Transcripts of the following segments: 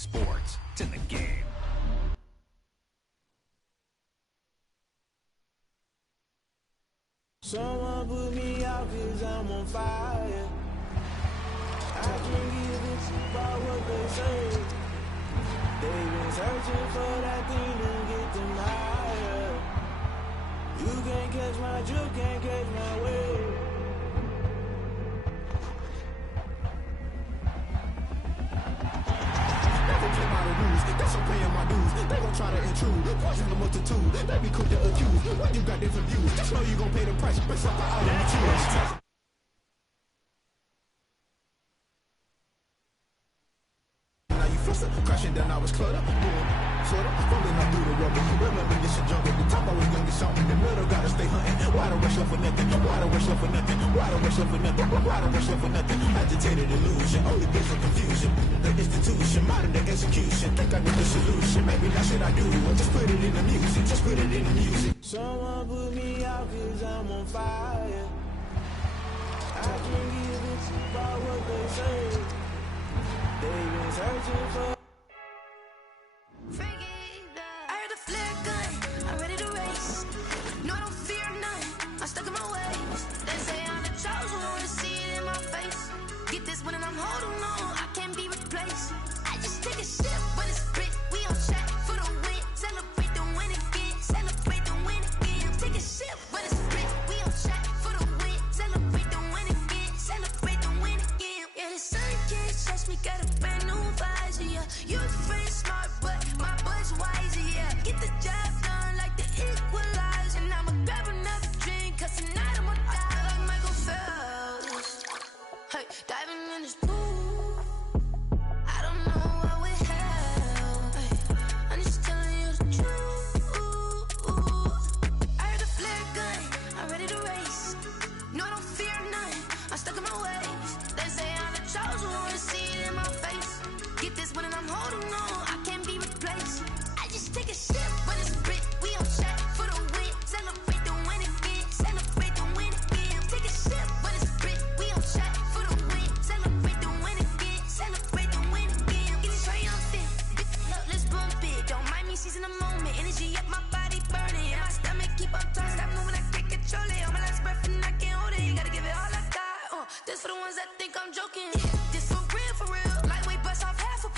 sports. It's in the game. Someone put me out 'cause I'm on fire. I can't give a shit about what they say. They've been searching for that thing to get them higher. You can't catch my drift, can't catch my wave. That's I'm paying my dues. They gon' try to intrude, poison the multitude. They be quick to accuse. When you got different views, just know you gon' pay the price. Based off the item you choose. Now you fluster, crashing down, I was cluttered. Sorta, falling up through the rubber. Remember this a jungle. The top I was young and something. In the middle, gotta stay hunting. Why the rush up for nothing? Why the rush up for nothing? Why the rush up for nothing? Why the rush up for nothing? Agitated illusion, only been for confusion. The institution, modern day execution. Think I got the solution. Maybe that's what I do. Just put it in the music. Just put it in the music. Someone put me out 'cause I'm on fire. I can't give a shit about what they say. They've been searching for. I heard a flare gun, I'm ready to race. No, I don't fear none, I'm stuck in my ways. They say I'm the chosen one, see it in my face. Get this one and I'm holding on, I can't be replaced. I just take a sip, but it's split, we on track for the win. Celebrate the win again, celebrate the win again. Take a sip, but it's split, we on track for the win. Celebrate the win again, celebrate the win again. Yeah, the sun can't touch me, got a brand new visor, yeah. You're free, smart, but my bud's wiser, yeah. Get the job done like the equalizer. And I'ma grab another drink, 'cause tonight I'ma die like Michael Phelps. Hey, diving in this pool, I don't know what we have. Hey, I'm just telling you the truth. I heard a flare gun, I'm ready to race. No, I don't fear none, I'm stuck in my ways. They say I'm the chosen one, see it in my face. Get this one and I'm holding on, I can't be replaced. I just take a sip, but it's split, we on track for the win. Celebrate the win again, celebrate the win again. Take a sip, but it's split, we on track for the win. Celebrate the win again, celebrate the win again. Get it triumphant, look, let's bump it. Don't mind me seizing the moment, energy up my body burning. And my stomach keep on turning, stop moving, I can't control it. On my last breath and I can't hold it, you gotta give it all I got. This for the ones that think I'm joking. This for real, for real. Lightweight bust off half a.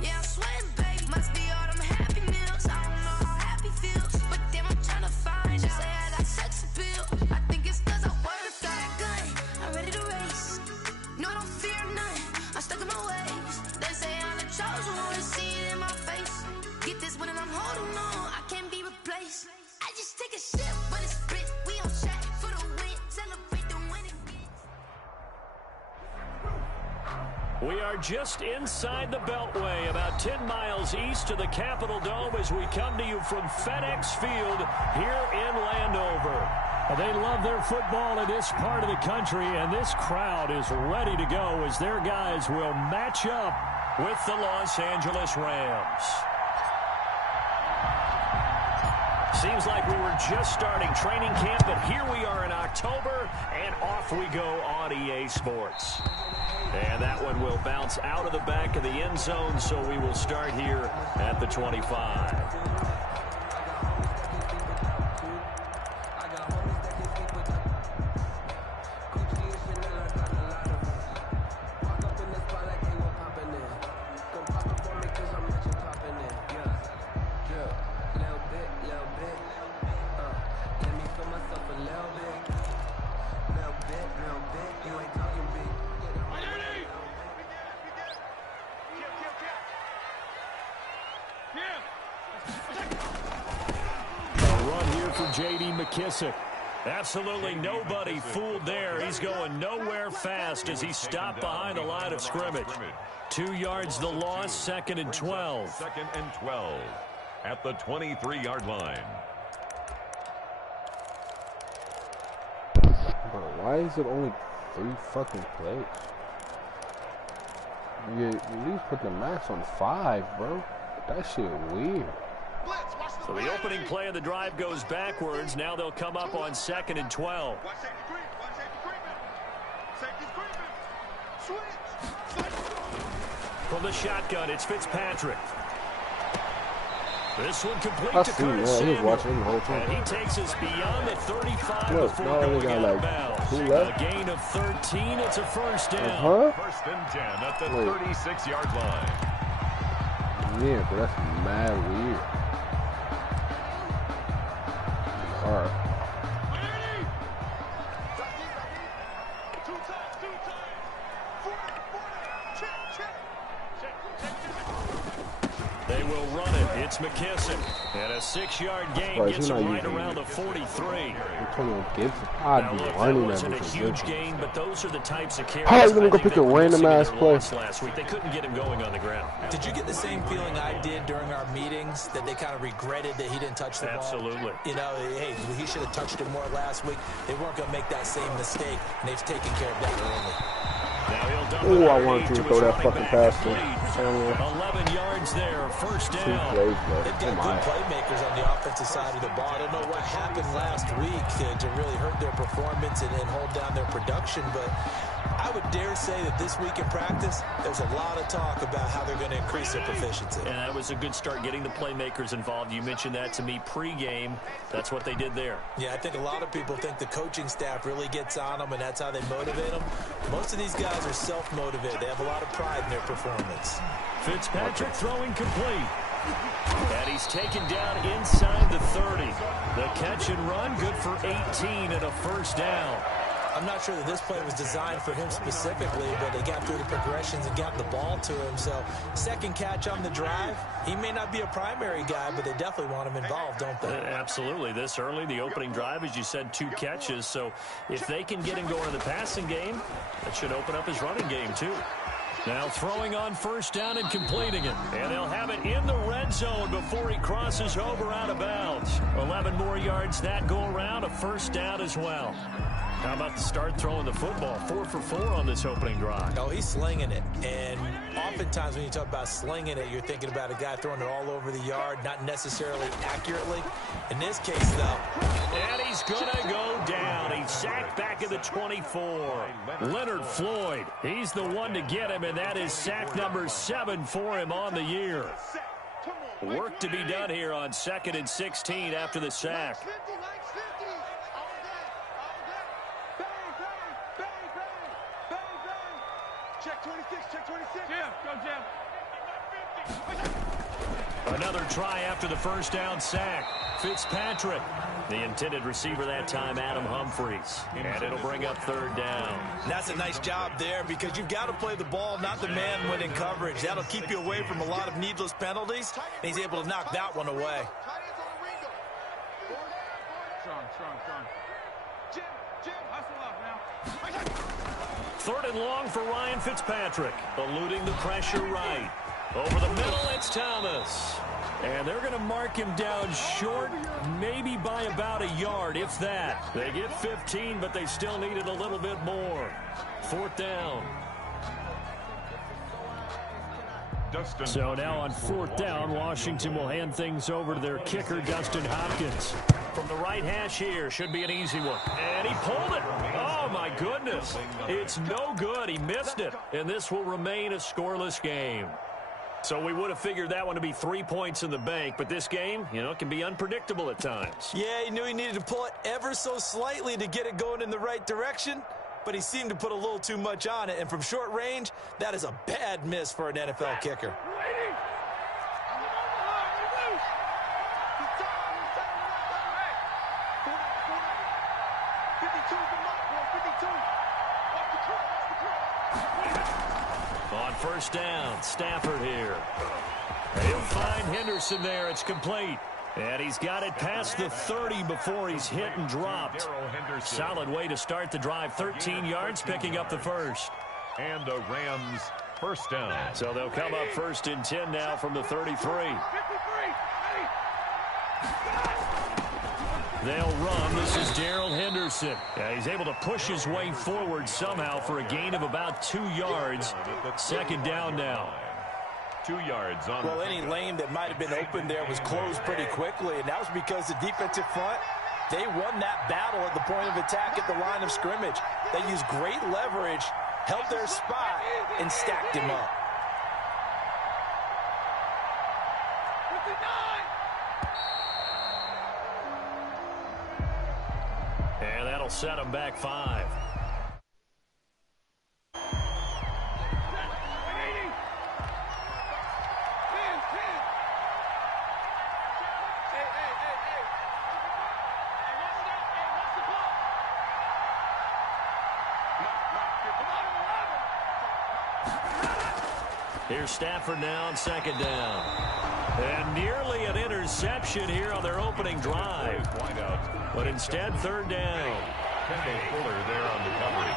Yeah, I'm sweating, babe. Must be all them happy meals. I don't know how happy feels, but damn, I'm tryna find out. Say I got sex appeal. I think it's 'cause I wear a flat gun. I'm ready to race. No, I don't fear none. I'm stuck in my ways. They say I'm the chosen one, see it in my face. Get this one and I'm holding on, I can't be replaced. I just take a sip, but it's split. We on track for the win. Celebrate the win again. We are just inside the Beltway, about 10 miles east of the Capitol Dome as we come to you from FedEx Field here in Landover. They love their football in this part of the country, and this crowd is ready to go as their guys will match up with the Los Angeles Rams. Seems like we were just starting training camp, but here we are in October, and off we go on EA Sports. And that one will bounce out of the back of the end zone, so we will start here at the 25. McKissick. Absolutely nobody fooled there. He's going nowhere fast as he stopped behind the line of scrimmage. 2 yards the loss, 2nd and 12. 2nd and 12 at the 23-yard line. Bro, why is it only 3 fucking plays? You at least put the max on 5, bro. That shit weird. So the opening play of the drive goes backwards. Now they'll come up on 2nd and 12. From the shotgun, it's Fitzpatrick. This one complete I to see, Curtis man. He was Samuel. watching him the whole time. And he takes us beyond the 35 Look, before now we going got out like of bounds. 2 left. A gain of 13. It's a first down. Huh? First and 10 at the Wait. 36-yard line. Yeah, but that's mad weird. Alright. They will run it. It's McKissick. And a 6-yard gain Right, gets you're him not right using around it. the 43. Antonio Gibson. I'd Now, be look, that running that wasn't a bitch. huge gain, but those are the types of carries How are you gonna I go think pick they a were random missing in ass their play? loss last week. They couldn't get him going on the ground. Did you get the same feeling I did during our meetings, that they kind of regretted that he didn't touch the ball? Absolutely. You know, hey, he should have touched it more last week. They weren't going to make that same mistake, and they've taken care of that early. Now he'll dump Ooh, it I underneath wanted you to his throw that running fucking back. pass to Complete. Samuel. 11 yards there, first 2 down. plays, bro. They've Oh got my. good playmakers on the offensive side of the ball. I don't know what happened last week to really hurt their performance and hold down their production, but I would dare say that this week in practice, there's a lot of talk about how they're going to increase their proficiency. And that was a good start getting the playmakers involved. You mentioned that to me pregame. That's what they did there. Yeah, I think a lot of people think the coaching staff really gets on them, and that's how they motivate them. Most of these guys are self-motivated. They have a lot of pride in their performance. Fitzpatrick throwing complete. And he's taken down inside the 30. The catch and run, good for 18 and a first down. I'm not sure that this play was designed for him specifically, but they got through the progressions and got the ball to him. So, second catch on the drive. He may not be a primary guy, but they definitely want him involved, don't they? Absolutely. This early, the opening drive, as you said, 2 catches. So, if they can get him going in the passing game, that should open up his running game, too. Now throwing on first down and completing it. And they'll have it in the red zone before he crosses over out of bounds. 11 more yards that go around, a first down as well. How about the start throwing the football? 4 for 4 on this opening drive. Oh, he's slinging it. And oftentimes when you talk about slinging it, you're thinking about a guy throwing it all over the yard, not necessarily accurately. In this case, though. And he's going to go down. He's sacked back at the 24. Leonard Floyd, he's the one to get him, and that is sack number 7 for him on the year. Work to be done here on 2nd and 16 after the sack. Another try after the first down sack. Fitzpatrick, the intended receiver that time, Adam Humphries. And it'll bring up 3rd down. That's a nice job there because you've got to play the ball, not the man when in coverage. That'll keep you away from a lot of needless penalties, and he's able to knock that one away. Third and long for Ryan Fitzpatrick, eluding the pressure right. Over the middle, it's Thomas. And they're going to mark him down short, maybe by about a yard, if that. They get 15, but they still needed a little bit more. 4th down. So now on 4th down, Washington will hand things over to their kicker, Dustin Hopkins. From the right hash here, should be an easy one. And he pulled it. Oh, my goodness. It's no good. He missed it. And this will remain a scoreless game. So we would have figured that one to be 3 points in the bank, but this game, you know, it can be unpredictable at times. Yeah, he knew he needed to pull it ever so slightly to get it going in the right direction, but he seemed to put a little too much on it, and from short range, that is a bad miss for an NFL kicker. On first down, Stafford here. He'll find Henderson there. It's complete. And he's got it past the 30 before he's hit and dropped. Solid way to start the drive. 13 yards, picking up the first. And the Rams first down. So they'll come up 1st and 10 now from the 33. They'll run. This is Darrell Henderson. Yeah, he's able to push his way forward somehow for a gain of about 2 yards. 2nd down now. 2 yards on. Well, any lane that might have been open there was closed pretty quickly, and that was because the defensive front, they won that battle at the point of attack at the line of scrimmage. They used great leverage, held their spot, and stacked him up. And that'll set them back 5. Here's Stafford now on 2nd down. And nearly an interception here on their opening drive. But instead, 3rd down. Kendall Fuller there on the coverage.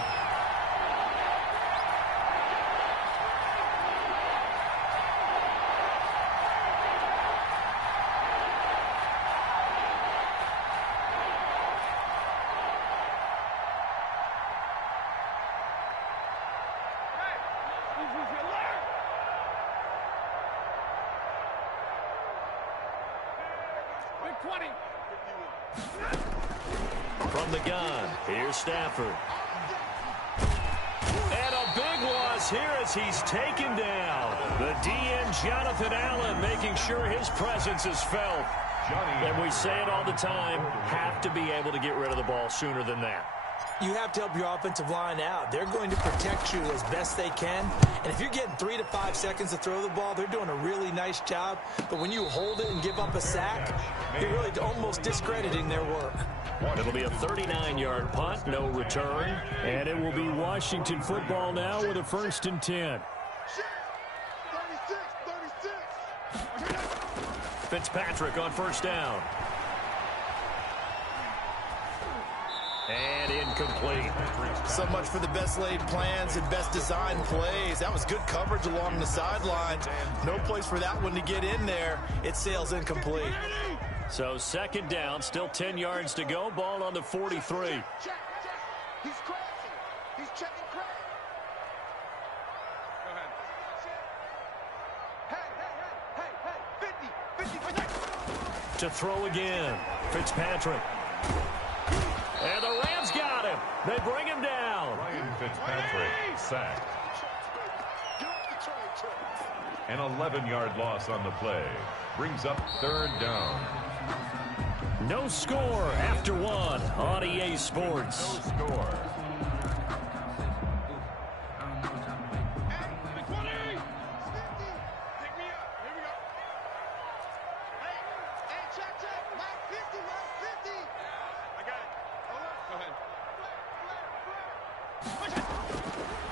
From the gun, here's Stafford. And a big loss here as he's taken down. The DN, Jonathan Allen, making sure his presence is felt. And we say it all the time, have to be able to get rid of the ball sooner than that. You have to help your offensive line out. They're going to protect you as best they can. And if you're getting 3 to 5 seconds to throw the ball, they're doing a really nice job. But when you hold it and give up a sack, you're really almost discrediting their work. It'll be a 39-yard punt, no return. And it will be Washington football now with a 1st and 10. Fitzpatrick on 1st down. And incomplete. So much for the best laid plans and best designed plays. That was good coverage along the sidelines. No place for that one to get in there. It sails incomplete. So 2nd down, still 10 yards to go. Ball on the 43. He's crossing. He's checking crack. Go ahead. Hey, 50. To throw again. Fitzpatrick. And the Rams got him. They bring him down. Ryan Fitzpatrick sacked. An 11-yard loss on the play. Brings up 3rd down. No score after 1 on EA Sports. No score.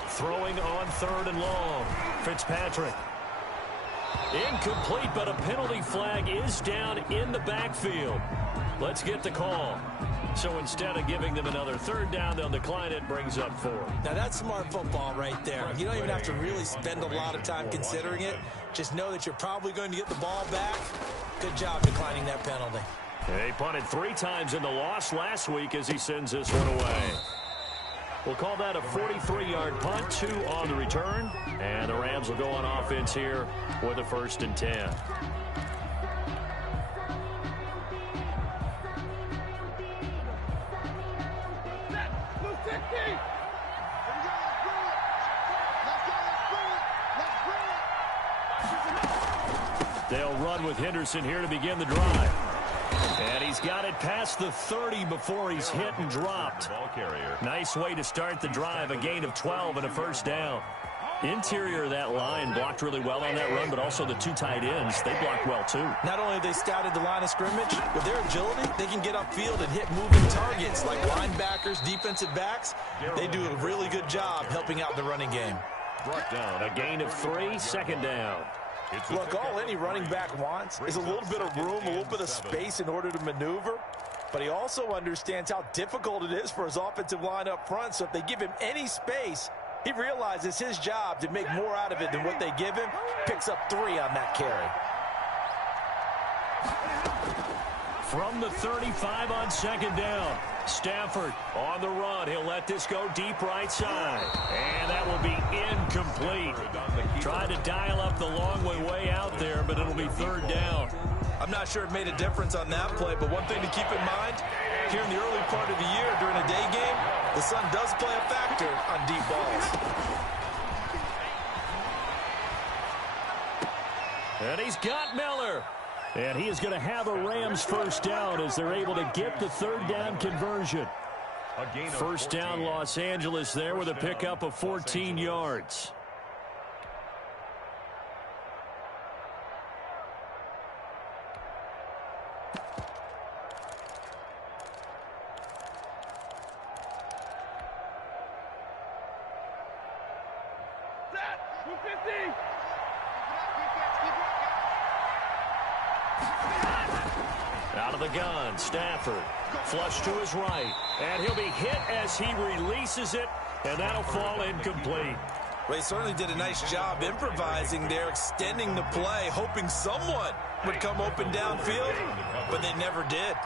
Throwing on 3rd and long. Fitzpatrick. Incomplete, but a penalty flag is down in the backfield. Let's get the call. So instead of giving them another 3rd down, they'll decline it. Brings up 4. Now that's smart football right there. You don't even have to really spend a lot of time considering it. Just know that you're probably going to get the ball back. Good job declining that penalty. He punted 3 times in the loss last week as he sends this one away. We'll call that a 43-yard punt, 2 on the return. And the Rams will go on offense here with a 1st and 10. They'll run with Henderson here to begin the drive. And he's got it past the 30 before he's hit and dropped. Nice way to start the drive, a gain of 12 and a 1st down. Interior of that line blocked really well on that run, but also the 2 tight ends, they blocked well too. Not only have they scouted the line of scrimmage, with their agility, they can get upfield and hit moving targets like linebackers, defensive backs. They do a really good job helping out the running game. Brought down, a gain of 3, 2nd down. Look, all any running back wants is a little bit of room, a little bit of space in order to maneuver. But he also understands how difficult it is for his offensive line up front. So if they give him any space, he realizes his job to make more out of it than what they give him. Picks up 3 on that carry. From the 35 on 2nd down. Stafford on the run. He'll let this go deep right side. And that will be incomplete. Tried to dial up the long way out there, but it'll be 3rd down. I'm not sure it made a difference on that play, but one thing to keep in mind, here in the early part of the year during a day game, the sun does play a factor on deep balls. And he's got Miller. And he is going to have a Rams first down as they're able to get the third down conversion. First down Los Angeles there with a pickup of 14 yards. Out of the gun, Stafford. Flush to his right. And he'll be hit as he releases it, and that'll fall incomplete. Well, he certainly did a nice job improvising there, extending the play, hoping someone would come open downfield, but they never did.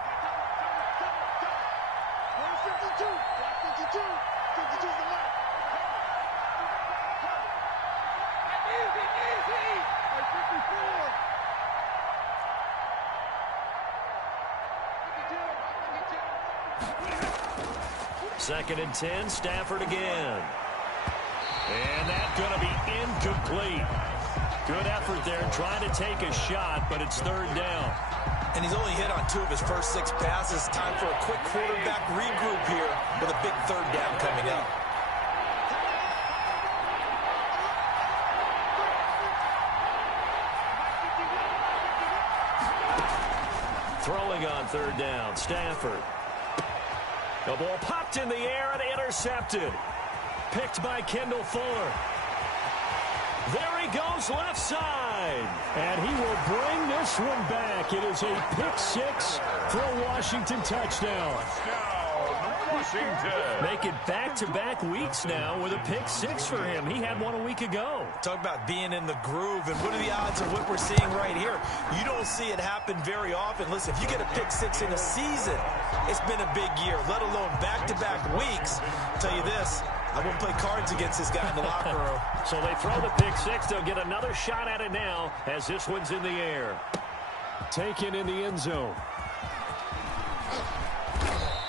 Second and 10, Stafford again. And that's going to be incomplete. Good effort there trying to take a shot, but it's third down. And he's only hit on 2 of his first 6 passes. Time for a quick quarterback regroup here with a big third down coming up. Throwing on third down, Stafford. The ball popped in the air and intercepted. Picked by Kendall Fuller. There he goes left side. And he will bring this one back. It is a pick 6 for a Washington touchdown. Make it back-to-back weeks now with a pick 6 for him. He had one a week ago. Talk about being in the groove, and what are the odds of what we're seeing right here? You don't see it happen very often. Listen, if you get a pick 6 in a season, it's been a big year, let alone back-to-back weeks. I'll tell you this, I wouldn't play cards against this guy in the locker room. So they throw the pick 6. They'll get another shot at it now as this one's in the air. Taken in the end zone.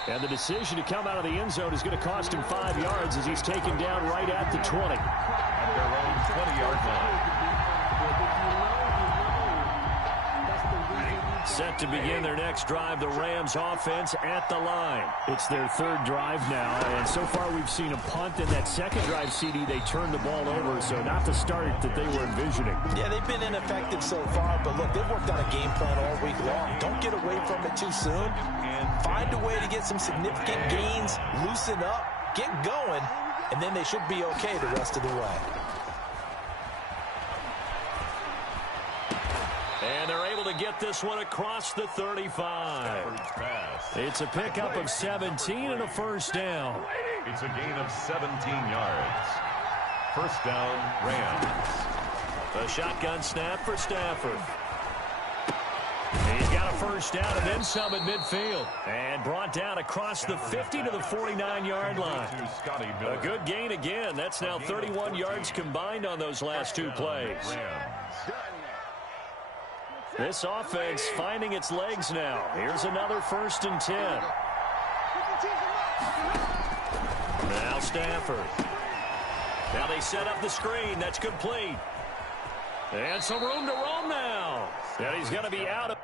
And the decision to come out of the end zone is going to cost him 5 yards as he's taken down right at the 20. At their own 20-yard line. Set to begin their next drive, the Rams offense at the line. It's their third drive now, and so far we've seen a punt. In that second drive, CD, they turned the ball over, so not the start that they were envisioning. Yeah, they've been ineffective so far, but look, they've worked on a game plan all week long. Don't get away from it too soon. Find a way to get some significant gains, loosen up, get going, and then they should be okay the rest of the way. And they're able to get this one across the 35. It's a pickup of 17 and a first down. It's a gain of 17 yards. First down, Rams. A shotgun snap for Stafford. He's got a first down and then some at midfield. And brought down across the 50 to the 49-yard line. A good gain again. That's now 31 yards combined on those last 2 plays. This offense finding its legs now. Here's another first and 10. Now Stafford. Now they set up the screen. That's complete. And some room to roam now. And he's going to be out of...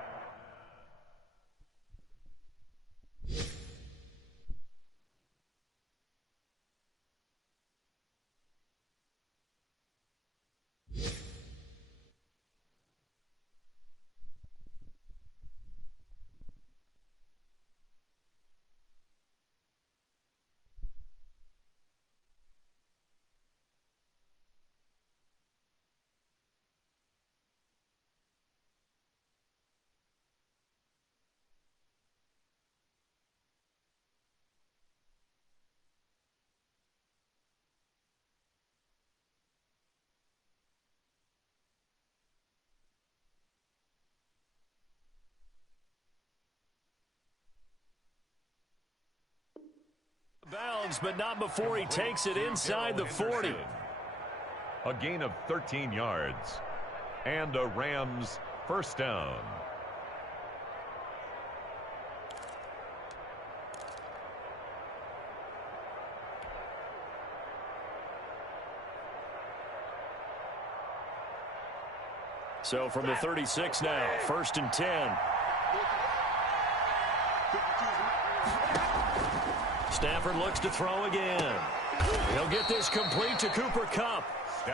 bounds, but not before he takes it inside the 40. A gain of 13 yards. And a Rams first down. So from the 36 now, 1st and 10. Stafford looks to throw again. He'll get this complete to Cooper Kupp.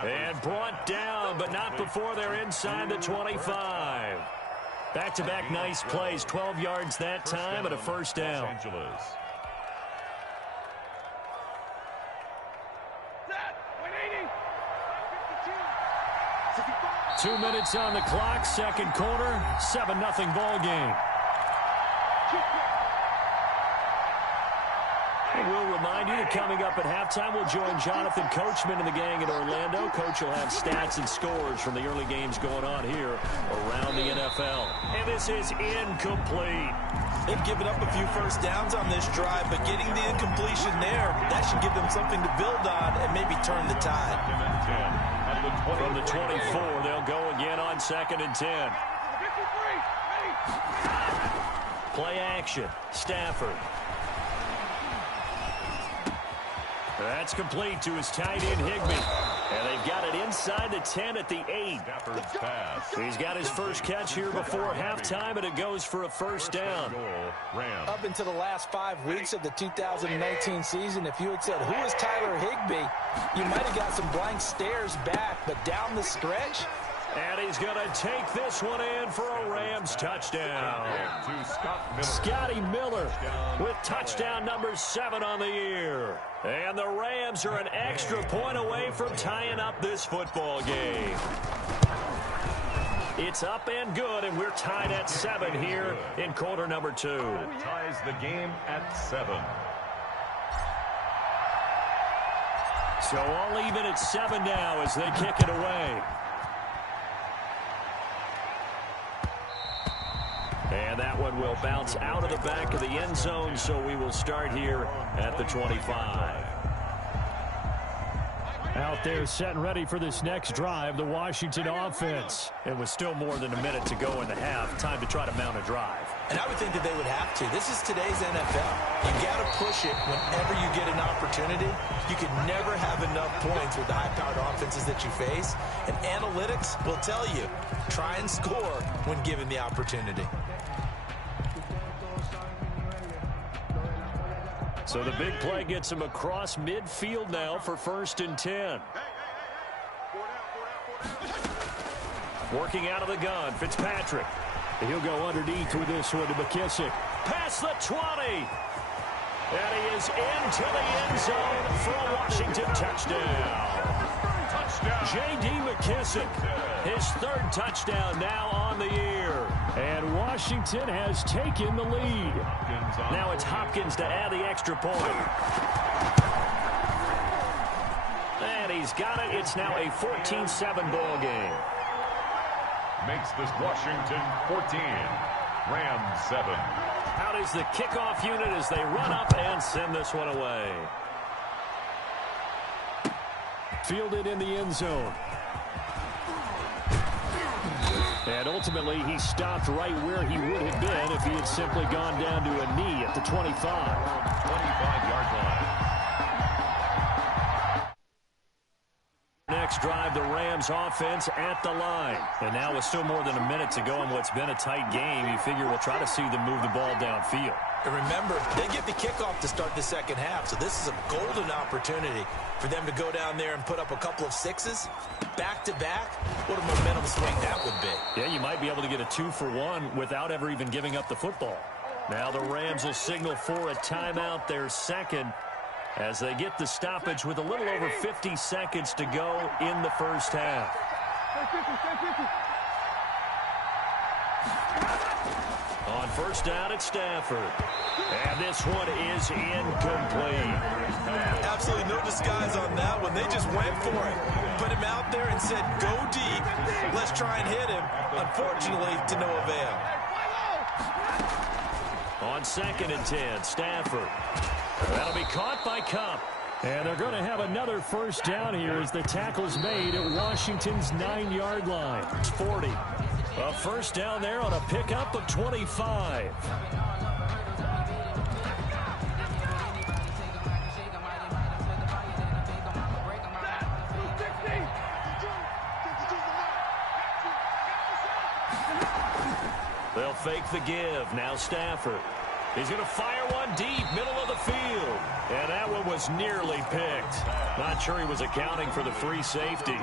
And brought down, but not before they're inside the 25. Back-to-back nice plays, 12 yards that time and a first down. 2 minutes on the clock, second quarter, 7-0 ball game. We'll remind you that coming up at halftime, we'll join Jonathan Coachman and the gang in Orlando. Coach will have stats and scores from the early games going on here around the NFL. And this is incomplete. They've given up a few first downs on this drive, but getting the incompletion there, that should give them something to build on and maybe turn the tide. From the 24, they'll go again on 2nd and 10. Play action. Stafford. That's complete to his tight end, Higbee. And they've got it inside the 10 at the 8. He's got his first catch here before halftime, and it goes for a first down. Up into the last 5 weeks of the 2019 season, if you had said, who is Tyler Higbee, you might have got some blank stares back, but down the stretch, and he's going to take this one in for a Rams touchdown. Scotty Miller with touchdown number 7 on the year. And the Rams are an extra point away from tying up this football game. It's up and good, and we're tied at 7 here in quarter number 2. Ties the game at 7. So all even at 7 now as they kick it away. And that one will bounce out of the back of the end zone, so we will start here at the 25. Out there set and ready for this next drive, the Washington offense. It was still more than a minute to go in the half. Time to try to mount a drive. And I would think that they would have to. This is today's NFL. You got to push it whenever you get an opportunity. You can never have enough points with the high-powered offenses that you face. And analytics will tell you, try and score when given the opportunity. So the big play gets him across midfield now for 1st and 10. Working out of the gun, Fitzpatrick. He'll go underneath with this one to McKissick. Past the 20. And he is into the end zone for a Washington touchdown. J.D. McKissick, his 3rd touchdown now on the year. And Washington has taken the lead. Now it's Hopkins to add the extra point. And he's got it. It's now a 14-7 ball game. Makes this Washington 14, Rams 7. Out is the kickoff unit as they run up and send this one away. Fielded in the end zone. And ultimately, he stopped right where he would have been if he had simply gone down to a knee at the 25. 25-yard line. Next drive, the Rams offense at the line. And now with still more than a minute to go in what's been a tight game, you figure we'll try to see them move the ball downfield. And remember, they get the kickoff to start the second half, so this is a golden opportunity for them to go down there and put up a couple of 6s back-to-back. What a momentum swing that would be. Yeah, you might be able to get a 2-for-1 without ever even giving up the football. Now the Rams will signal for a timeout, their second, as they get the stoppage with a little over 50 seconds to go in the first half. On first down, it's Stafford. And this one is incomplete. Absolutely no disguise on that one. They just went for it. Put him out there and said, go deep. Let's try and hit him. Unfortunately, to no avail. On 2nd and 10, Stafford. That'll be caught by Kupp. And they're going to have another first down here as the tackle's made at Washington's 9-yard line. It's 40. A first down there on a pickup of 25. fake the give. Now Stafford. He's going to fire one deep, middle of the field. And that one was nearly picked. Not sure he was accounting for the free safety.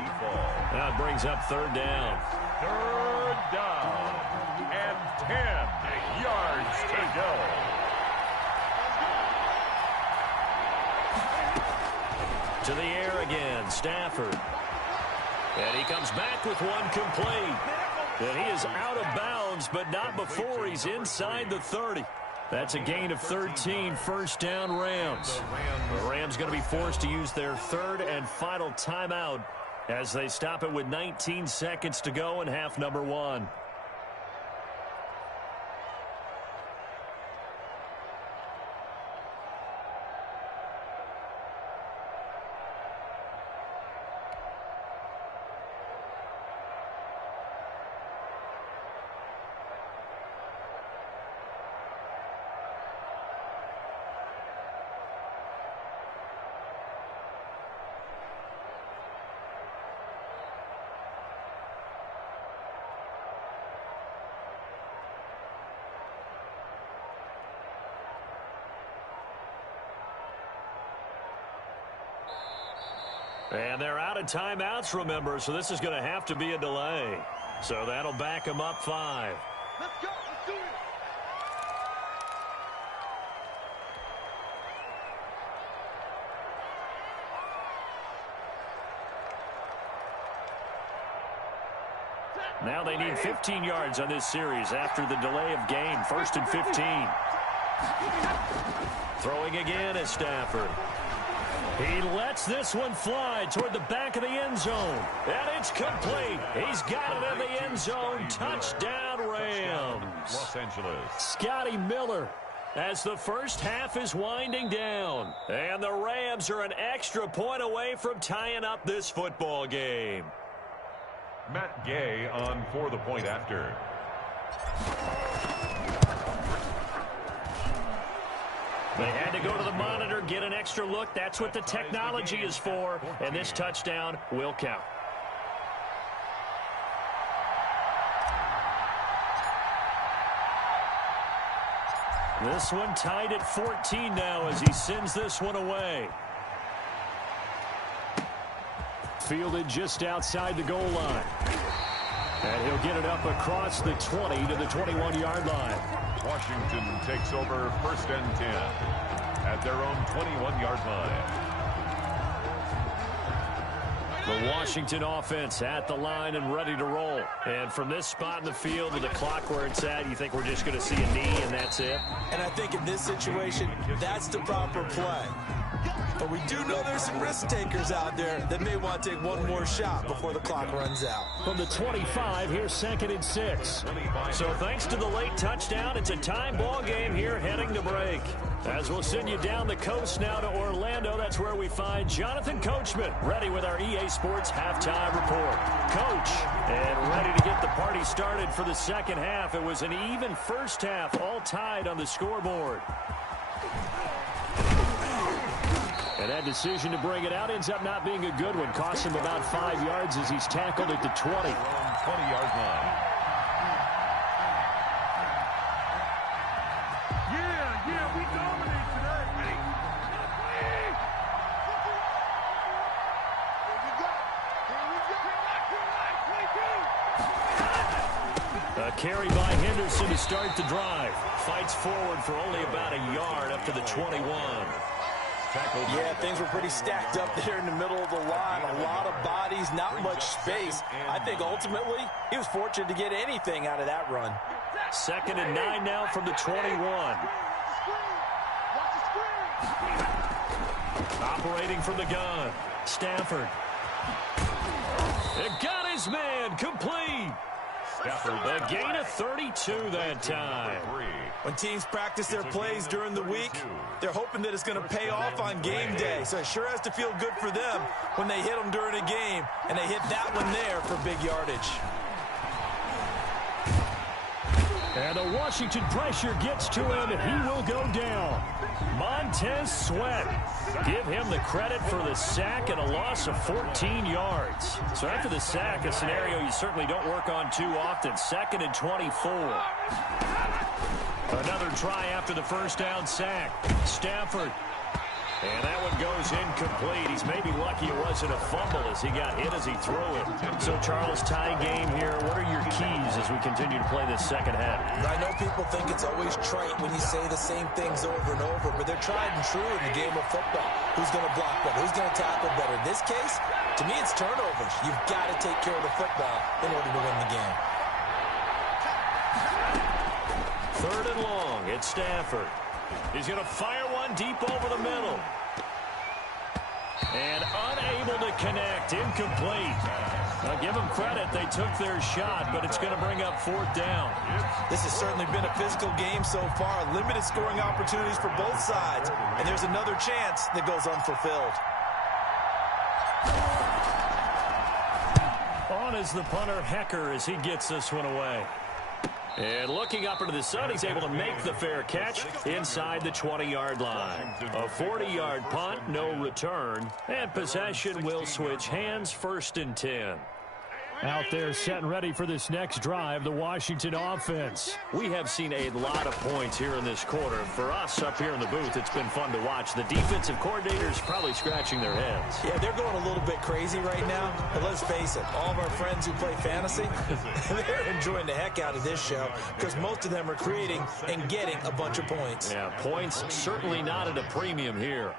Now it brings up third down. Third down and 10 yards to go. To the air again, Stafford. And he comes back with one complete. And he is out of bounds, but not before he's inside the 30. That's a gain of 13, first down Rams. The Rams going to be forced to use their third and final timeout as they stop it with 19 seconds to go in half number 1. And they're out of timeouts, remember, so this is going to have to be a delay. So that'll back them up 5. Let's go. Let's do it. Now they need 15 yards on this series after the delay of game. 1st and 15. Throwing again is Stafford. He lets this one fly toward the back of the end zone. And it's complete. He's got it in the end zone. Touchdown, Rams. Los Angeles. Scotty Miller as the first half is winding down. And the Rams are an extra point away from tying up this football game. Matt Gay on for the point after. They had to go to the monitor, get an extra look. That's what the technology is for. And this touchdown will count. This one tied at 14 now as he sends this one away. Fielded just outside the goal line. And he'll get it up across the 20 to the 21-yard line. Washington takes over 1st and 10 at their own 21-yard line. The Washington offense at the line and ready to roll. And from this spot in the field with the clock where it's at, you think we're just going to see a knee and that's it? And I think in this situation, that's the proper play. But we do know there's some risk takers out there that may want to take one more shot before the clock runs out. From the 25, here's 2nd and 6. So thanks to the late touchdown, it's a time ball game here heading to break. As we'll send you down the coast now to Orlando, that's where we find Jonathan Coachman, ready with our EA Sports halftime report. Coach, and ready to get the party started for the second half. It was an even first half, all tied on the scoreboard. And that decision to bring it out ends up not being a good one. Costs him about 5 yards as he's tackled at the 20. 20-yard line. Yeah, we dominate today. A carry by Henderson to start the drive. Fights forward for only about a yard up to the 21. Yeah, things were pretty stacked up there in the middle of the line. A lot of bodies, not much space. I think ultimately he was fortunate to get anything out of that run. 2nd and 9 now from the 21. Operating from the gun. Stafford. It got his man complete. Stafford. A gain of 32 that time. When teams practice their plays during the week, they're hoping that it's going to pay off on game day. So it sure has to feel good for them when they hit them during a game, and they hit that one there for big yardage. And the Washington pressure gets to him, and he will go down. Montez Sweat. Give him the credit for the sack and a loss of 14 yards. So after the sack, a scenario you certainly don't work on too often. 2nd and 24. Another try after the first down sack. Stafford. And that one goes incomplete. He's maybe lucky it wasn't a fumble as he got hit as he threw it. So, Charles, tie game here. What are your keys as we continue to play this second half? I know people think it's always trite when you say the same things over and over, but they're tried and true in the game of football. Who's going to block better? Who's going to tackle better? In this case, to me, it's turnovers. You've got to take care of the football in order to win the game. 3rd and long. It's Stafford. He's going to fire one deep over the middle. And unable to connect. Incomplete. Now, give them credit. They took their shot, but it's going to bring up 4th down. This has certainly been a physical game so far. Limited scoring opportunities for both sides. And there's another chance that goes unfulfilled. On is the punter, Hecker, as he gets this one away. And looking up into the sun, he's able to make the fair catch inside the 20-yard line. A 40-yard punt, no return, and possession will switch hands. 1st and 10. Out there set and ready for this next drive, the Washington offense. We have seen a lot of points here in this quarter. For us up here in the booth, it's been fun to watch. The defensive coordinators probably scratching their heads. Yeah, they're going a little bit crazy right now. But let's face it, all of our friends who play fantasy, they're enjoying the heck out of this show because most of them are creating and getting a bunch of points. Yeah, points certainly not at a premium here.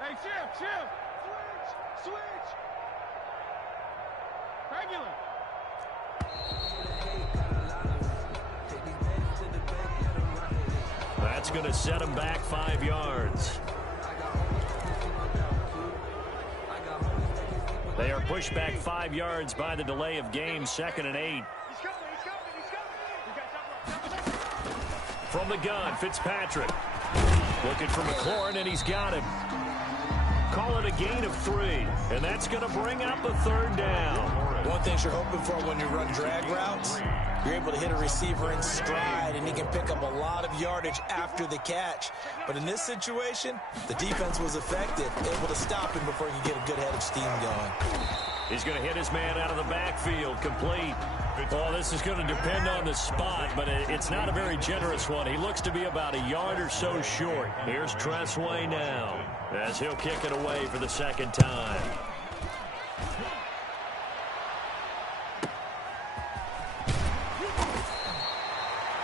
Hey, Chip. Switch. Regular. That's going to set him back 5 yards. They are pushed back 5 yards by the delay of game. 2nd and 8. From the gun, Fitzpatrick. Looking for McLaurin, and he's got him. Call it a gain of 3, and that's going to bring up a 3rd down. One thing you're hoping for when you run drag routes, you're able to hit a receiver in stride, and he can pick up a lot of yardage after the catch. But in this situation, the defense was effective, able to stop him before he could get a good head of steam going. He's going to hit his man out of the backfield, complete. Well, this is going to depend on the spot, but it's not a very generous one. He looks to be about a yard or so short. Here's Tressway now, as he'll kick it away for the 2nd time.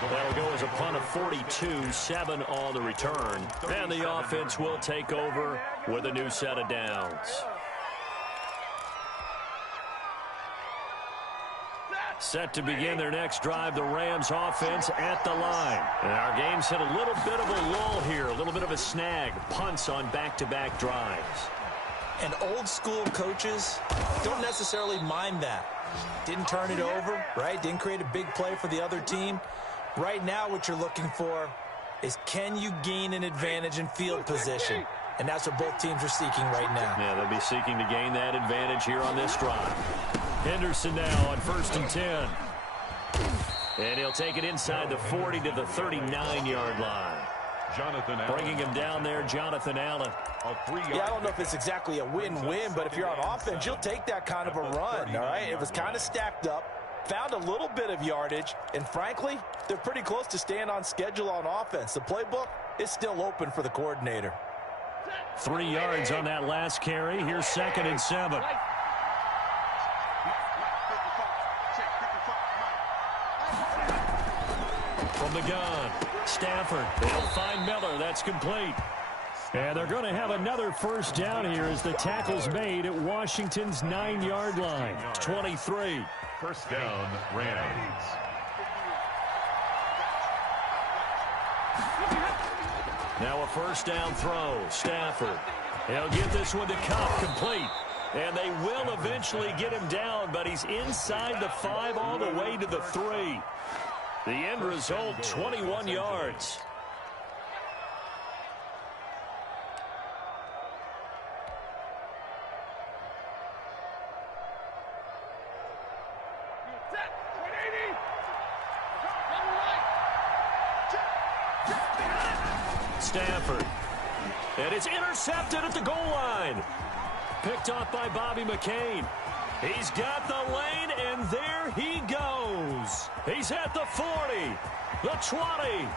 That'll go as a punt of 42, 7 on the return. And the offense will take over with a new set of downs. Set to begin their next drive, the Rams offense at the line. And our game's hit a little bit of a lull here, a little bit of a snag. Punts on back-to-back drives. And old-school coaches don't necessarily mind that. Didn't turn it over, right? Didn't create a big play for the other team. Right now what you're looking for is can you gain an advantage in field position? And that's what both teams are seeking right now. Yeah, they'll be seeking to gain that advantage here on this drive. Henderson now on 1st and 10. And he'll take it inside the 40 to the 39-yard line. Bringing him down there, Jonathan Allen. Yeah, I don't know if it's exactly a win-win, but if you're on offense, you'll take that kind of a run, all right? It was kind of stacked up, found a little bit of yardage, and frankly, they're pretty close to staying on schedule on offense. The playbook is still open for the coordinator. 3 yards on that last carry. Here's 2nd and 7. From the gun, Stafford. They'll find Miller. That's complete. And they're going to have another 1st down here as the tackle's made at Washington's 9-yard line. 23. 1st down, Rams. Now a 1st down throw. Stafford. He'll get this one to Cup, complete. And they will eventually get him down, but he's inside the 5 all the way to the 3. The end result, 21 yards. Stafford. And it's intercepted at the goal line. Picked off by Bobby McCain. He's got the lane, and there he goes. He's at the 40, the 20.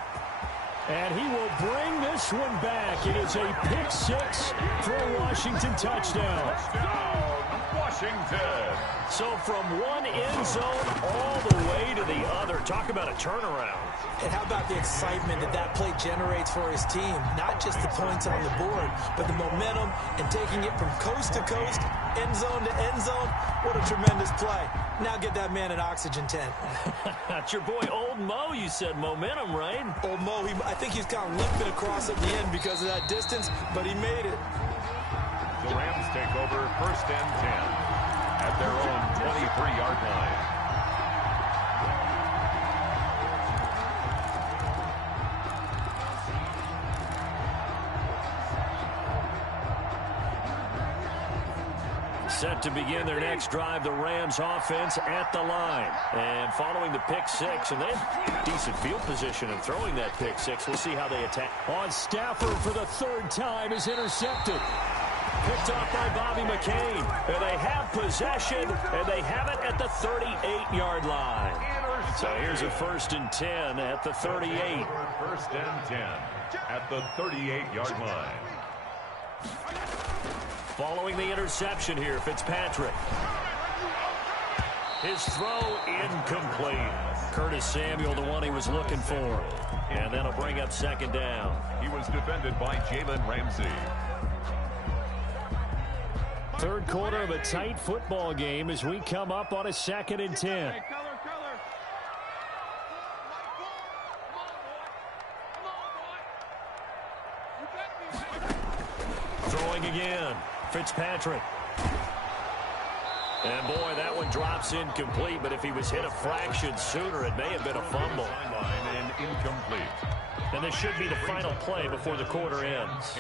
And he will bring this one back. It is a pick six for a Washington touchdown. Touchdown, Washington. So from one end zone all the way to the other. Talk about a turnaround. And how about the excitement that play generates for his team? Not just the points on the board, but the momentum and taking it from coast to coast, end zone to end zone. What a tremendous play. Now get that man an oxygen tent. That's your boy Old Mo. You said momentum, right? Old Mo, I think he's kind of limping across at the end because of that distance, but he made it. The Rams take over 1st and 10 at their own 23-yard line. Set to begin their next drive, the Rams offense at the line. And following the pick six, and they have decent field position in throwing that pick six. We'll see how they attack. On Stafford for the 3rd time is intercepted. Picked off by Bobby McCain. And they have possession, and they have it at the 38-yard line. So here's a 1st and 10 at the 38. 1st and 10 at the 38-yard line. Following the interception here, Fitzpatrick. His throw incomplete. Curtis Samuel, the one he was looking for. And that'll bring up 2nd down. He was defended by Jalen Ramsey. 3rd quarter of a tight football game as we come up on a 2nd and 10. Throwing again. Fitzpatrick. And boy, that one drops incomplete, but if he was hit a fraction sooner, it may have been a fumble. Sideline and incomplete. And this should be the final play before the quarter ends.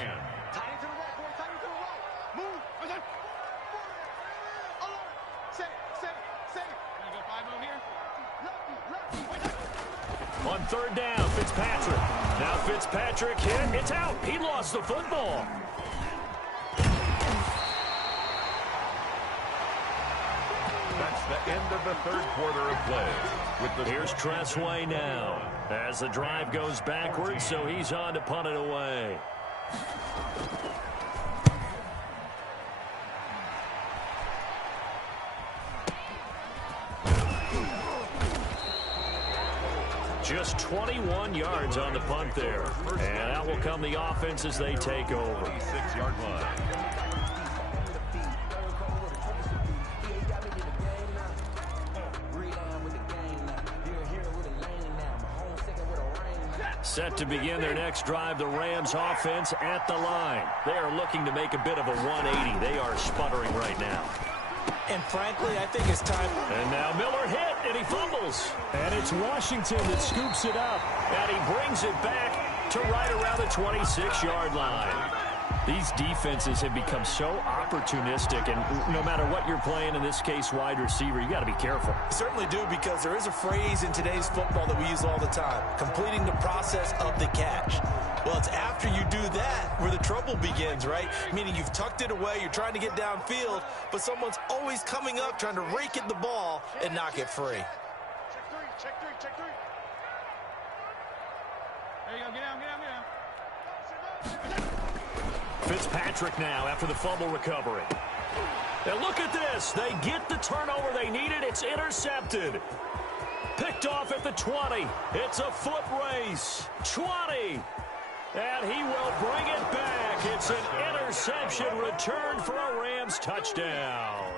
On 3rd down, Fitzpatrick. Now Fitzpatrick hit. It's out. He lost the football. That's the end of the 3rd quarter of play. Here's Tressway now as the drive goes backwards, so he's on to punt it away. Just 21 yards on the punt there. And out will come the offense as they take over. 6-yard line. Set to begin their next drive, the Rams offense at the line. They are looking to make a bit of a 180. They are sputtering right now. And frankly, I think it's time. And now Miller hit, and he fumbles. And it's Washington that scoops it up. And he brings it back to right around the 26-yard line. These defenses have become so opportunistic, and no matter what you're playing, in this case wide receiver, you got to be careful. Certainly do, because there is a phrase in today's football that we use all the time, completing the process of the catch. Well, it's after you do that where the trouble begins, right? Meaning you've tucked it away, you're trying to get downfield, but someone's always coming up trying to rake at the ball and knock it free. Check three. There you go, get down. Fitzpatrick now after the fumble recovery. Now look at this. They get the turnover they needed. It's intercepted. Picked off at the 20. It's a foot race. 20. And he will bring it back. It's an interception returned for a Rams touchdown.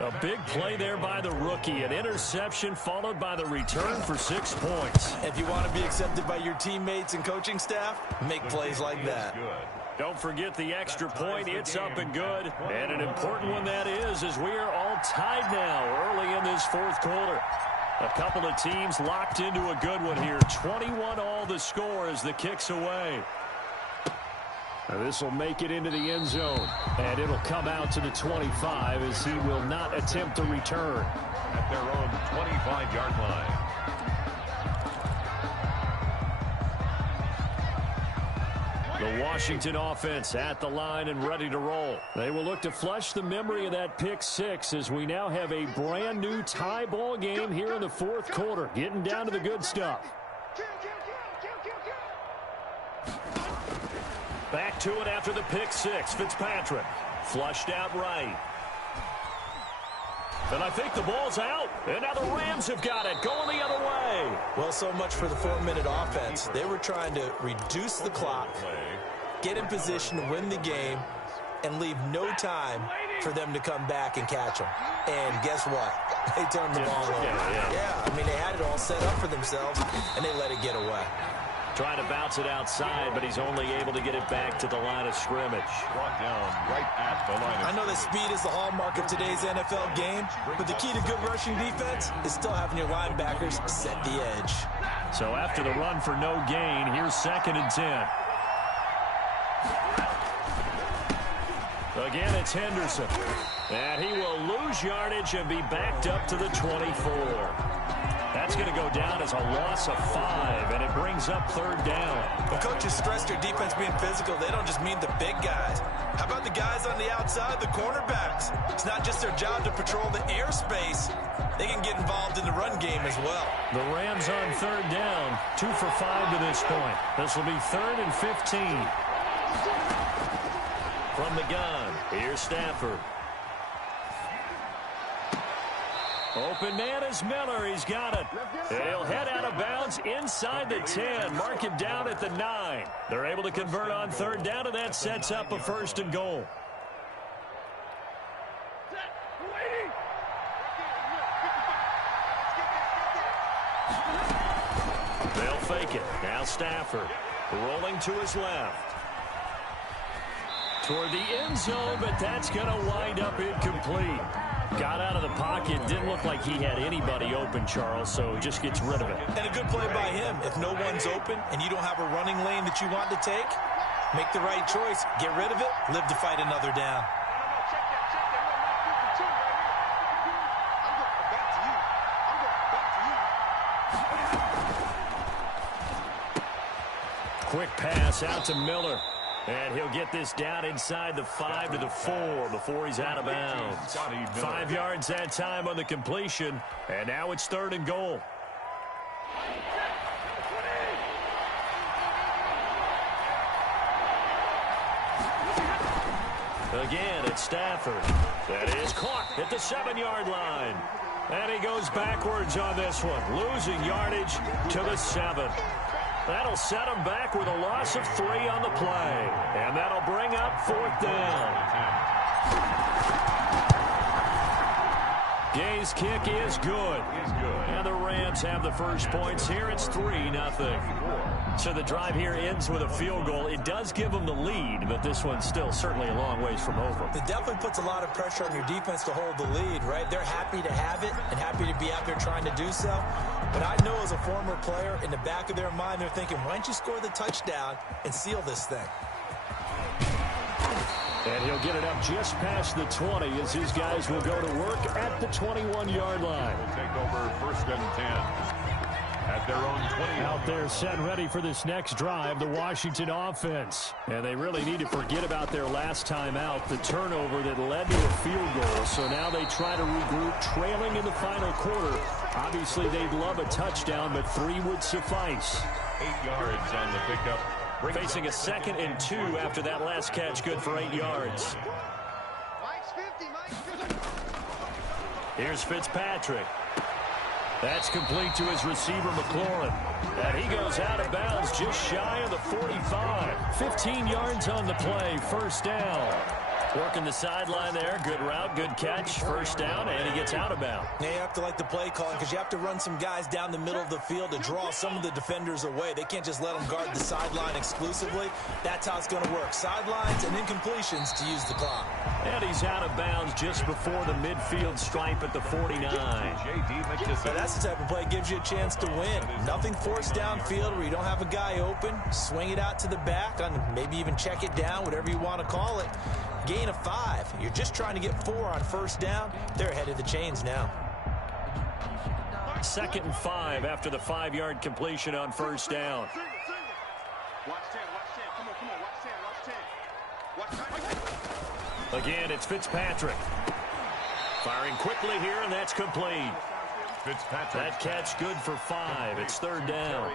A big play there by the rookie. An interception followed by the return for 6 points. If you want to be accepted by your teammates and coaching staff, make plays like that. Don't forget the extra point. It's up and good. And an important one that is, as we are all tied now early in this 4th quarter. A couple of teams locked into a good one here. 21 all the score as the kick's away. This will make it into the end zone. And it'll come out to the 25 as he will not attempt to return. At their own 25-yard line. The Washington offense at the line and ready to roll. They will look to flush the memory of that pick six as we now have a brand new tie ball game here in the fourth quarter. Getting down to the good stuff. Back to it after the pick six. Fitzpatrick flushed out right. And I think the ball's out. And now the Rams have got it going the other way. Well, so much for the 4-minute offense. They were trying to reduce the clock, get in position to win the game, and leave no time for them to come back and catch them. And guess what? They turned the ball over. Yeah, I mean, they had it all set up for themselves, and they let it get away. Trying to bounce it outside, but he's only able to get it back to the line of scrimmage. Brought down right at the line of I know that speed is the hallmark of today's NFL game, but the key to good rushing defense is still having your linebackers set the edge. So after the run for no gain, here's 2nd and 10. Again, it's Henderson. And he will lose yardage and be backed up to the 24. That's going to go down as a loss of 5, and it brings up 3rd down. When coaches stress their defense being physical, they don't just mean the big guys. How about the guys on the outside, the cornerbacks? It's not just their job to patrol the airspace. They can get involved in the run game as well. The Rams on 3rd down, 2 for 5 to this point. This will be 3rd and 15. From the gun, here's Stafford. Open man is Miller. He's got it. He'll head out of bounds inside the 10. Mark it down at the 9. They're able to convert on 3rd down, and that sets up a 1st and goal. They'll fake it. Now Stafford rolling to his left. Toward the end zone, but that's going to wind up incomplete. Got out of the pocket. Didn't look like he had anybody open, Charles, so just gets rid of it. And a good play by him. If no one's open and you don't have a running lane that you want to take, make the right choice. Get rid of it. Live to fight another down. Quick pass out to Miller. And he'll get this down inside the 5 to the 4 before he's out of bounds. 5 yards that time on the completion. And now it's 3rd and goal. Again, it's Stafford. That is caught at the 7-yard line. And he goes backwards on this one, losing yardage to the 7. That'll set him back with a loss of 3 on the play. And that'll bring up 4th down. Gay's kick is good. And the Rams have the first points here. It's 3-0. So the drive here ends with a field goal. It does give them the lead, but this one's still certainly a long ways from over. It definitely puts a lot of pressure on your defense to hold the lead, right? They're happy to have it and happy to be out there trying to do so. But I know as a former player, in the back of their mind, they're thinking, why don't you score the touchdown and seal this thing? And he'll get it up just past the 20 as his guys will go to work at the 21-yard line. We'll take over 1st and 10. At their own 20. Out there set ready for this next drive, the Washington offense. And they really need to forget about their last time out, the turnover that led to a field goal. So now they try to regroup, trailing in the final quarter. Obviously, they'd love a touchdown, but 3 would suffice. 8 yards on the pickup. Facing a 2nd and 2 after that last catch, good for 8 yards. Here's Fitzpatrick. That's complete to his receiver, McLaurin. And he goes out of bounds just shy of the 45. 15 yards on the play, 1st down. Working the sideline there. Good route, good catch. 1st down, and he gets out of bounds. Now you have to like the play calling because you have to run some guys down the middle of the field to draw some of the defenders away. They can't just let them guard the sideline exclusively. That's how it's going to work. Sidelines and incompletions to use the clock. And he's out of bounds just before the midfield stripe at the 49. Now that's the type of play that gives you a chance to win. Nothing forced downfield where you don't have a guy open. Swing it out to the back, maybe even check it down, whatever you want to call it. Gain of 5. You're just trying to get 4 on 1st down. They're ahead of the chains now. 2nd and 5 after the 5-yard completion on 1st down. Watch 10, watch 10. Come on, watch 10. Again, it's Fitzpatrick. Firing quickly here, and that's complete. Fitzpatrick. That catch good for 5. It's third down.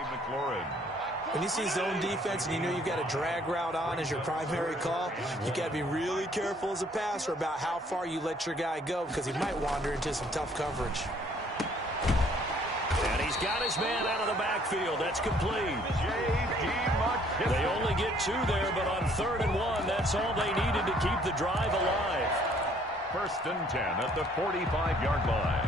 When you see zone defense and you know you've got a drag route on as your primary call, you got to be really careful as a passer about how far you let your guy go because he might wander into some tough coverage. And he's got his man out of the backfield. That's complete. They only get 2 there, but on 3rd and 1, that's all they needed to keep the drive alive. 1st and 10 at the 45-yard line.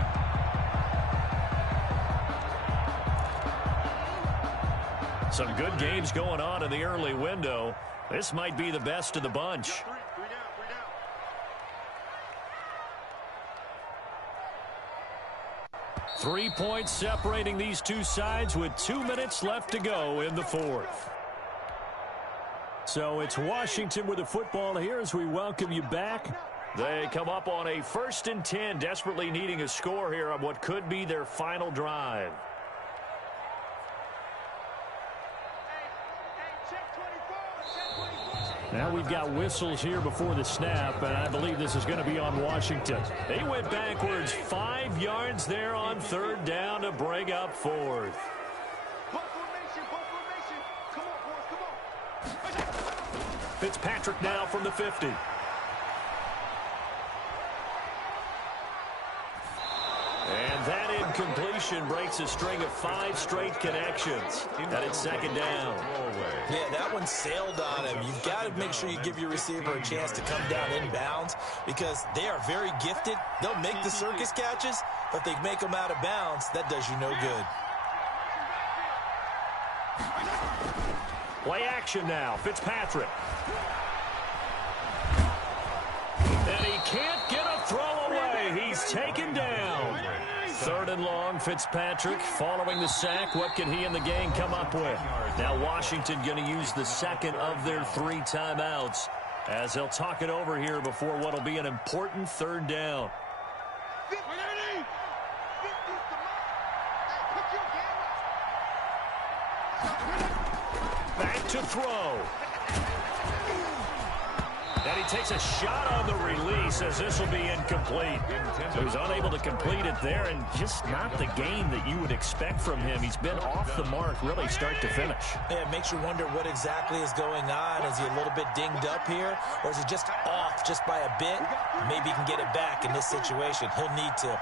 Some good games going on in the early window. This might be the best of the bunch. 3 points separating these two sides with 2 minutes left to go in the 4th. So it's Washington with the football here as we welcome you back. They come up on a 1st and 10, desperately needing a score here on what could be their final drive. Now we've got whistles here before the snap, and I believe this is going to be on Washington. They went backwards 5 yards there on 3rd down to bring up 4th. Fitzpatrick now from the 50. And that incompletion breaks a string of 5 straight connections. And it's 2nd down. Yeah, that one sailed on him. You've got to make sure you give your receiver a chance to come down inbounds because they are very gifted. They'll make the circus catches, but if they make them out of bounds, that does you no good. Play action now. Fitzpatrick. And he can't get a throw away. He's taken down. 3rd and long, Fitzpatrick following the sack. What can he and the gang come up with? Now Washington going to use the 2nd of their 3 timeouts as they'll talk it over here before what will be an important 3rd down. Back to throw. And he takes a shot on the release as this will be incomplete. So he's unable to complete it there, and just not the game that you would expect from him. He's been off the mark really start to finish. Yeah, it makes you wonder what exactly is going on. Is he a little bit dinged up here, or is he just off just by a bit? Maybe he can get it back in this situation. He'll need to.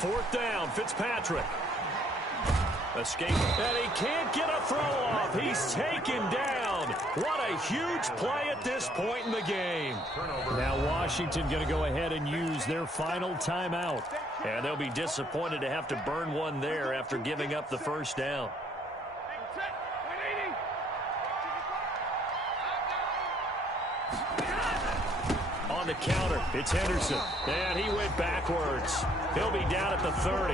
4th down, Fitzpatrick. Escape, and he can't get a throw off. He's taken down. What a huge play at this point in the game. Now Washington going to go ahead and use their final timeout. And they'll be disappointed to have to burn one there after giving up the 1st down. On the counter, it's Henderson. And he went backwards. He'll be down at the 30.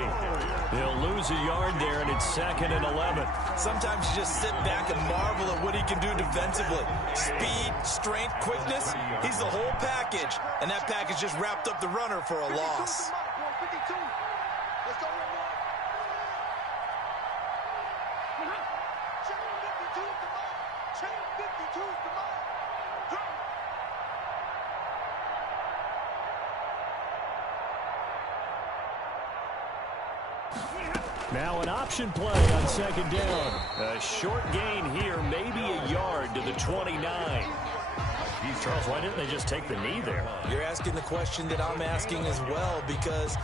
He'll lose a yard there, and it's 2nd and 11. Sometimes you just sit back and marvel at what he can do defensively. Speed, strength, quickness, he's the whole package. And that package just wrapped up the runner for a loss. Now an option play on 2nd down. A short gain here, maybe a yard to the 29. Charles, why didn't they just take the knee there? You're asking the question that I'm asking as well, because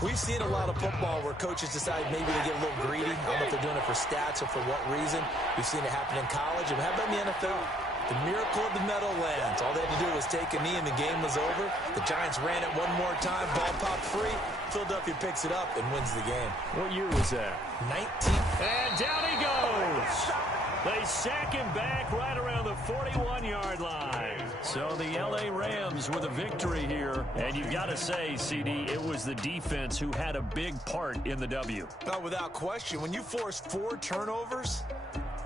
we've seen a lot of football where coaches decide maybe they get a little greedy. I don't know if they're doing it for stats or for what reason. We've seen it happen in college. And how about in the NFL? The miracle of the Meadowlands. All they had to do was take a knee and the game was over. The Giants ran it one more time. Ball popped free. Philadelphia picks it up and wins the game. What year was that? 19. And down he goes. They sack him back right around the 41-yard line. So the L.A. Rams with a victory here. And you've got to say, CD, it was the defense who had a big part in the W. No, without question. When you force 4 turnovers,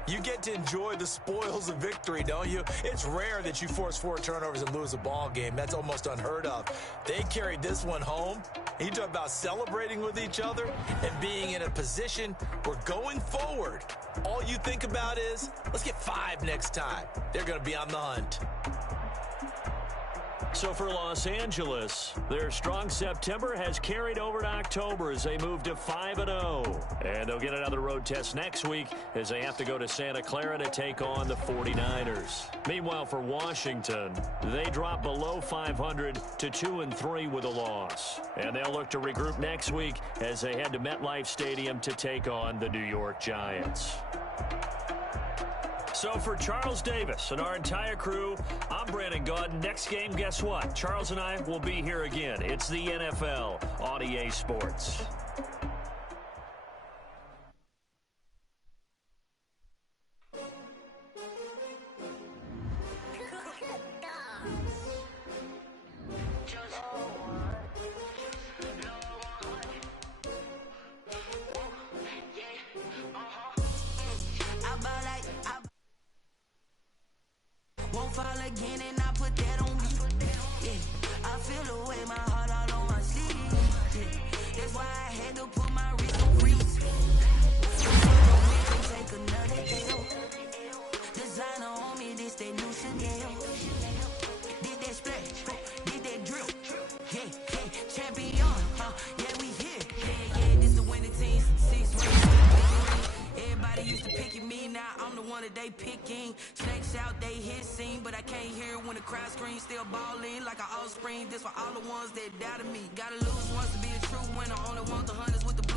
You get to enjoy the spoils of victory, don't you? It's rare that you force 4 turnovers and lose a ball game. That's almost unheard of. They carried this one home. You talk about celebrating with each other and being in a position where going forward, all you think about is, let's get 5 next time. They're going to be on the hunt. So for Los Angeles, their strong September has carried over to October as they move to 5-0. And they'll get another road test next week as they have to go to Santa Clara to take on the 49ers. Meanwhile, for Washington, they drop below 500 to 2-3 with a loss. And they'll look to regroup next week as they head to MetLife Stadium to take on the New York Giants. So for Charles Davis and our entire crew, I'm Brandon Gaudin. Next game, guess what? Charles and I will be here again. It's the NFL on EA Sports. Won't fall again and I put that on me. Yeah, I feel the way, my heart all on my sleeve. Yeah, that's why I had to put my wrist on freeze. Take another deal. Designer on me, this that new Chanel. Did that splash, did that drip. Yeah, champion, yeah, we here. Yeah, this the winning team, 6 rings. Everybody used to pick at me, now I'm the one that they picking. Snakes out, they hit scene, but I can't hear it when the crowd screams. Still balling like an offspring. This for all the ones that doubted me. Gotta lose once to be a true winner. Only want the hunters with the